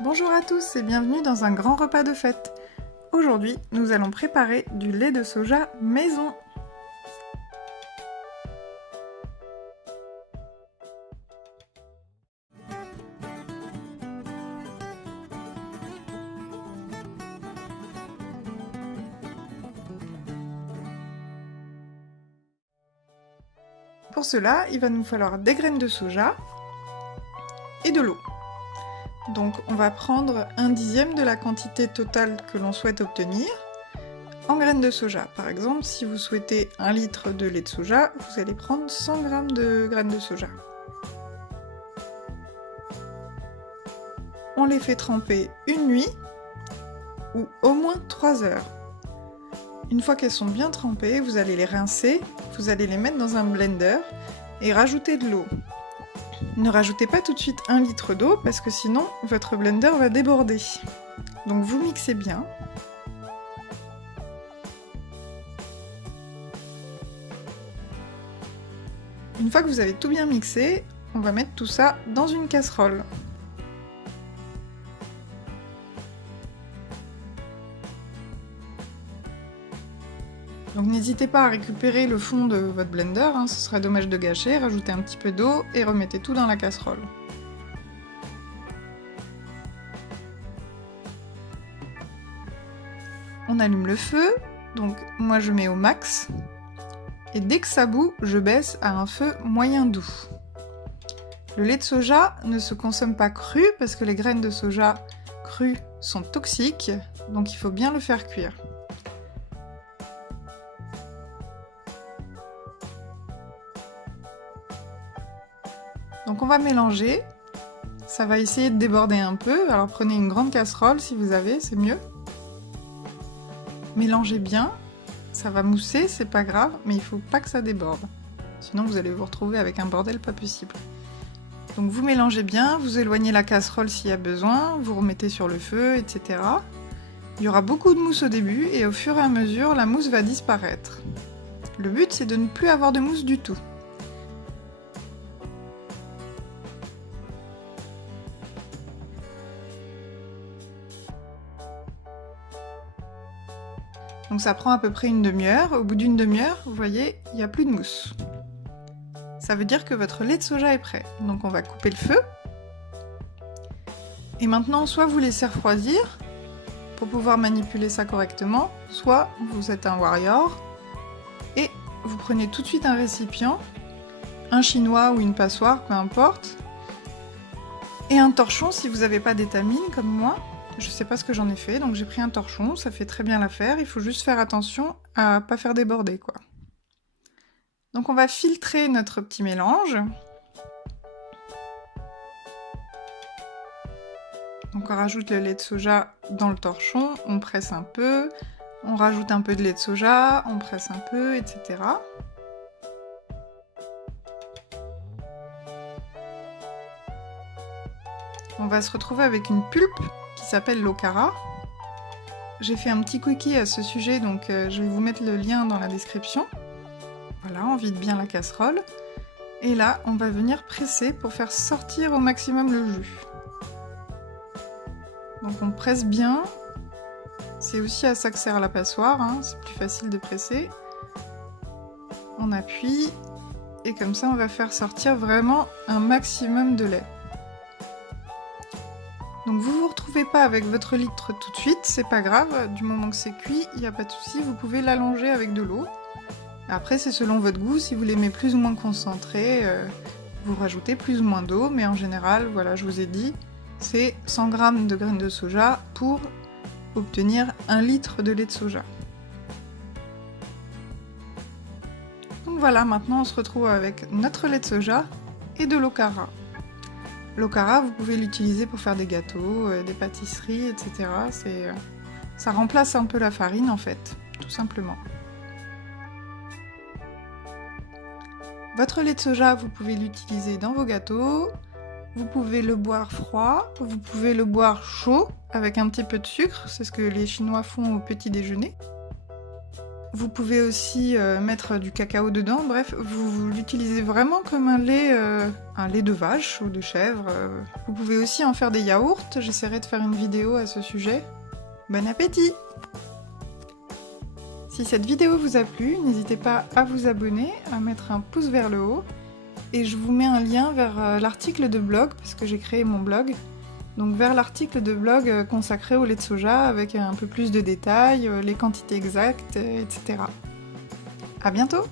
Bonjour à tous et bienvenue dans un grand repas de fête. Aujourd'hui, nous allons préparer du lait de soja maison. Pour cela, il va nous falloir des graines de soja et de l'eau. Donc on va prendre 1/10 de la quantité totale que l'on souhaite obtenir en graines de soja. Par exemple, si vous souhaitez 1 litre de lait de soja, vous allez prendre 100 g de graines de soja. On les fait tremper une nuit ou au moins 3 heures. Une fois qu'elles sont bien trempées, vous allez les rincer, vous allez les mettre dans un blender et rajouter de l'eau. Ne rajoutez pas tout de suite 1 litre d'eau parce que sinon votre blender va déborder. Donc vous mixez bien. Une fois que vous avez tout bien mixé, on va mettre tout ça dans une casserole. Donc n'hésitez pas à récupérer le fond de votre blender, ce serait dommage de gâcher, rajoutez un petit peu d'eau et remettez tout dans la casserole. On allume le feu, donc moi je mets au max, et dès que ça bout, je baisse à un feu moyen doux. Le lait de soja ne se consomme pas cru parce que les graines de soja crues sont toxiques, donc il faut bien le faire cuire. Donc on va mélanger, ça va essayer de déborder un peu, alors prenez une grande casserole si vous avez, c'est mieux. Mélangez bien, ça va mousser, c'est pas grave, mais il faut pas que ça déborde. Sinon vous allez vous retrouver avec un bordel pas possible. Donc vous mélangez bien, vous éloignez la casserole s'il y a besoin, vous remettez sur le feu, etc. Il y aura beaucoup de mousse au début et au fur et à mesure, la mousse va disparaître. Le but c'est de ne plus avoir de mousse du tout. Donc ça prend à peu près une demi-heure. Au bout d'une demi-heure, vous voyez, il n'y a plus de mousse. Ça veut dire que votre lait de soja est prêt. Donc on va couper le feu. Et maintenant, soit vous laissez refroidir pour pouvoir manipuler ça correctement, soit vous êtes un warrior et vous prenez tout de suite un récipient, un chinois ou une passoire, peu importe, et un torchon si vous n'avez pas d'étamine comme moi. Je sais pas ce que j'en ai fait, donc j'ai pris un torchon, ça fait très bien l'affaire, il faut juste faire attention à pas faire déborder quoi. Donc on va filtrer notre petit mélange. Donc on rajoute le lait de soja dans le torchon, on presse un peu, on rajoute un peu de lait de soja, on presse un peu, etc. On va se retrouver avec une pulpe qui s'appelle l'okara. J'ai fait un petit quickie à ce sujet, donc je vais vous mettre le lien dans la description. Voilà, on vide bien la casserole. Et là, on va venir presser pour faire sortir au maximum le jus. Donc on presse bien. C'est aussi à ça que sert la passoire, c'est plus facile de presser. On appuie, et comme ça on va faire sortir vraiment un maximum de lait. Donc vous vous retrouvez pas avec votre litre tout de suite, c'est pas grave, du moment que c'est cuit, il n'y a pas de souci, vous pouvez l'allonger avec de l'eau. Après c'est selon votre goût, si vous l'aimez plus ou moins concentré, vous rajoutez plus ou moins d'eau, mais en général, voilà, je vous ai dit, c'est 100 g de graines de soja pour obtenir 1 litre de lait de soja. Donc voilà, maintenant on se retrouve avec notre lait de soja et de l'okara. L'okara, vous pouvez l'utiliser pour faire des gâteaux, des pâtisseries, etc. Ça remplace un peu la farine en fait, tout simplement. Votre lait de soja, vous pouvez l'utiliser dans vos gâteaux, vous pouvez le boire froid, vous pouvez le boire chaud avec un petit peu de sucre, c'est ce que les Chinois font au petit déjeuner. Vous pouvez aussi mettre du cacao dedans, bref, vous l'utilisez vraiment comme un lait de vache ou de chèvre. Vous pouvez aussi en faire des yaourts, j'essaierai de faire une vidéo à ce sujet. Bon appétit! Si cette vidéo vous a plu, n'hésitez pas à vous abonner, à mettre un pouce vers le haut, et je vous mets un lien vers l'article de blog, parce que j'ai créé mon blog. Donc vers l'article de blog consacré au lait de soja avec un peu plus de détails, les quantités exactes, etc. À bientôt!